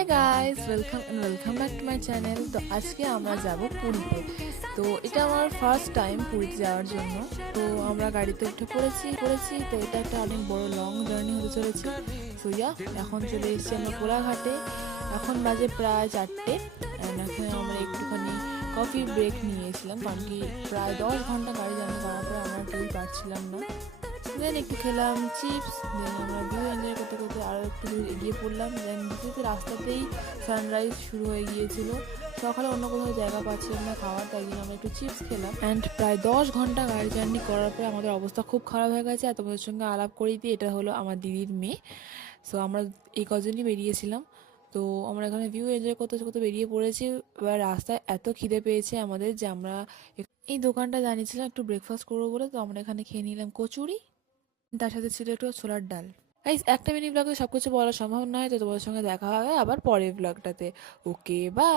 Hi guys, welcome back to my channel. তো আজকে আমরা যাব পুরীতে। তো এটা আমার ফার্স্ট টাইম পুরীতে যাওয়ার জন্য। তো আমরা গাড়িতে উঠে পড়েছি। তো এটা একটা অনেক বড় লং জার্নি হতে চলেছে। সো এখন চলে এসেছি আমরা কোলাঘাটে। এখন বাজে প্রায় 4টে। এখন আমরা একটুখানি কফি ব্রেক নিয়েছিলাম, কারণ কি প্রায় 10 ঘন্টা গাড়ি জার্নি করার পরে আমরা কেউই পারছিলাম না। দেন একটু খেলাম চিপস, দেন আমরা ভিউ এনজয় করতে করতে আরও একটু দূর এগিয়ে পড়লাম। দেন দ্বিতীয় রাস্তাতেই সানরাইজ শুরু হয়ে গিয়েছিল। সকালে অন্য কোথাও জায়গা পাচ্ছিলাম না খাওয়ার, তাই জন্য আমরা একটু চিপস খেলাম। অ্যান্ড প্রায় 10 ঘন্টা গাড়ি জার্নি করার পরে আমাদের অবস্থা খুব খারাপ হয়ে গেছে। আর তোমাদের সঙ্গে আলাপ করেই দিয়ে এটা হলো আমার দিদির মেয়ে। সো আমরা এই কজনই বেরিয়েছিলাম। তো আমরা এখানে ভিউ এনজয় করতে করতে বেরিয়ে পড়েছি। এবার রাস্তায় এত খিদে পেয়েছে আমাদের যে আমরা এই দোকানটা জানিয়েছিলাম একটু ব্রেকফাস্ট করবো বলে। তো আমরা এখানে খেয়ে নিলাম কচুরি, তার সাথে ছিল একটু ছোলার ডাল। গাইস, একটা মিনি ব্লগে সবকিছু বলা সম্ভব নয়, তো তোমাদের সঙ্গে দেখা হবে আবার পরের ব্লগটাতে। ওকে, বাই।